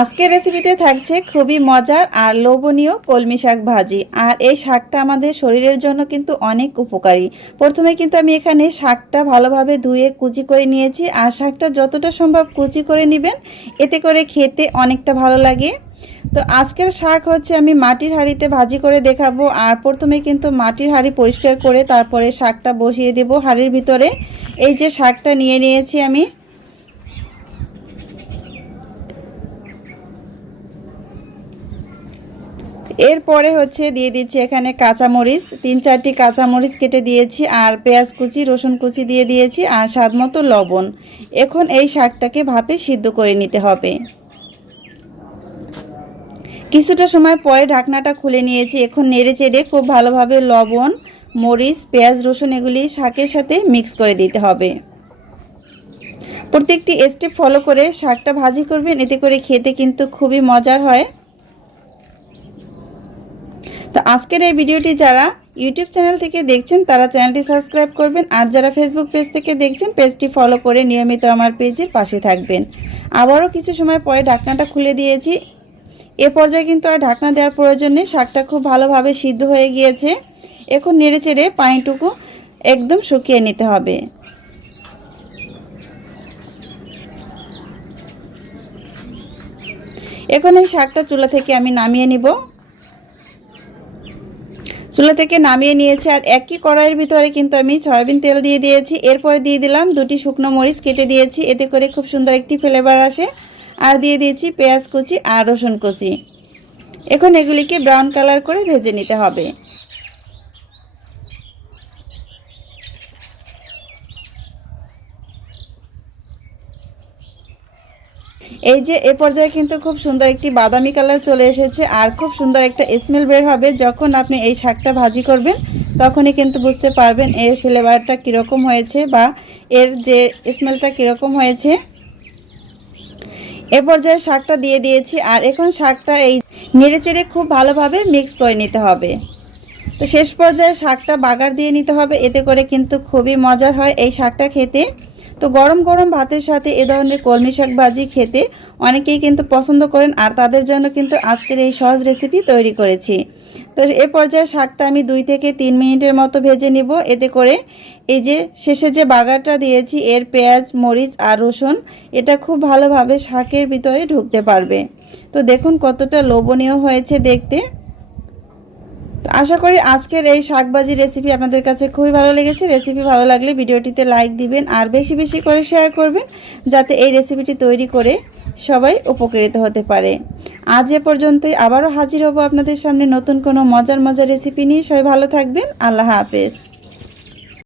আজকের রেসিপিতে থাকছে খুবই মজার আর লোভনীয় কলমি শাক ভাজি। আর এই শাকটা আমাদের শরীরের জন্য কিন্তু অনেক উপকারী। প্রথমে কিন্তু আমি এখানে শাকটা ভালোভাবে ধুয়ে কুচি করে নিয়েছি। আর শাকটা যতটা সম্ভব কুচি করে নেবেন, এতে করে খেতে অনেকটা ভালো লাগে। তো আজকের শাক হচ্ছে আমি মাটির হাঁড়িতে ভাজি করে দেখাবো। আর প্রথমে কিন্তু মাটির হাঁড়ি পরিষ্কার করে তারপরে শাকটা বসিয়ে দেব হাঁড়ির ভিতরে। এই যে শাকটা নিয়ে নিয়েছি আমি। এরপরে হচ্ছে দিয়ে দিচ্ছি এখানে কাঁচামরিচ, 3-4টি কাঁচামরিচ কেটে দিয়েছি, আর পেঁয়াজ কুচি, রসুন কুচি দিয়ে দিয়েছি, আর স্বাদমতো লবণ। এখন এই শাকটাকে ভাপে সিদ্ধ করে নিতে হবে। কিছুটা সময় পরে ঢাকনাটা খুলে নিয়েছি। এখন নেড়ে চেড়ে খুব ভালোভাবে লবণ, মরিচ, পেঁয়াজ, রসুন এগুলি শাকের সাথে মিক্স করে দিতে হবে। প্রত্যেকটি স্টেপ ফলো করে শাকটা ভাজি করবেন, এতে করে খেতে কিন্তু খুবই মজার হয়। তো আজকের এই ভিডিওটি যারা ইউটিউব চ্যানেল থেকে দেখছেন তারা চ্যানেলটি সাবস্ক্রাইব করবেন, আর যারা ফেসবুক পেজ থেকে দেখছেন পেজটি ফলো করে নিয়মিত আমার পেজের পাশে থাকবেন। আবারও কিছু সময় পরে ঢাকনাটা খুলে দিয়েছি। এ পর্যায়ে কিন্তু আর ঢাকনা দেওয়ার প্রয়োজন নেই, শাকটা খুব ভালোভাবে সিদ্ধ হয়ে গিয়েছে। এখন নেড়ে চেড়ে পানিটুকু একদম শুকিয়ে নিতে হবে। এখন এই শাকটা চুলা থেকে আমি নামিয়ে নিব। চুলা থেকে নামিয়ে নিয়েছি। আর একই কড়াইয়ের ভিতরে কিন্তু আমি সয়াবিন তেল দিয়ে দিয়েছি। এরপরে দিয়ে দিলাম 2টি শুকনো মরিচ কেটে দিয়েছি, এতে করে খুব সুন্দর একটি ফ্লেভার আসে। আর দিয়ে দিয়েছি পেঁয়াজ কুচি আর রসুন কুচি। এখন এগুলিকে ব্রাউন কালার করে ভেজে নিতে হবে। এই যে এ পর্যায়ে কিন্তু খুব সুন্দর একটি বাদামি কালার চলে এসেছে, আর খুব সুন্দর একটা স্মেল বের হবে। যখন আপনি এই শাকটা ভাজি করবেন তখনই কিন্তু বুঝতে পারবেন এর ফ্লেভারটা কীরকম হয়েছে বা এর যে স্মেলটা কীরকম হয়েছে। এ পর্যায়ে শাকটা দিয়ে দিয়েছি, আর এখন শাকটা এই নেড়েচেড়ে খুব ভালোভাবে মিক্স করে নিতে হবে। তো শেষ পর্যায়ে শাকটা বাগার দিয়ে নিতে হবে, এতে করে কিন্তু খুবই মজার হয় এই শাকটা খেতে। তো গরম গরম ভাতের সাথে এ ধরনের কলমি শাক ভাজি খেতে অনেকেই কিন্তু পছন্দ করেন, আর তাদের জন্য কিন্তু আজকের এই সহজ রেসিপি তৈরি করেছি। তো এ পর্যায়ে শাকটা আমি 2 থেকে 3 মিনিটের মতো ভেজে নিব, এতে করে এই যে শেষে যে বাগারটা দিয়েছি এর পেঁয়াজ, মরিচ আর রসুন এটা খুব ভালোভাবে শাকের ভিতরে ঢুকতে পারবে। তো দেখুন কতটা লোভনীয় হয়েছে দেখতে। আশা করি আজকের এই শাকভাজি রেসিপি আপনাদের কাছে খুবই ভালো লেগেছে। রেসিপি ভালো লাগলে ভিডিওটিতে লাইক দিবেন, আর বেশি বেশি করে শেয়ার করবেন, যাতে এই রেসিপিটি তৈরি করে সবাই উপকৃত হতে পারে। আজ এ পর্যন্তই, আবারও হাজির হব আপনাদের সামনে নতুন কোনো মজার রেসিপি নিয়ে। সবাই ভালো থাকবেন। আল্লাহ হাফেজ।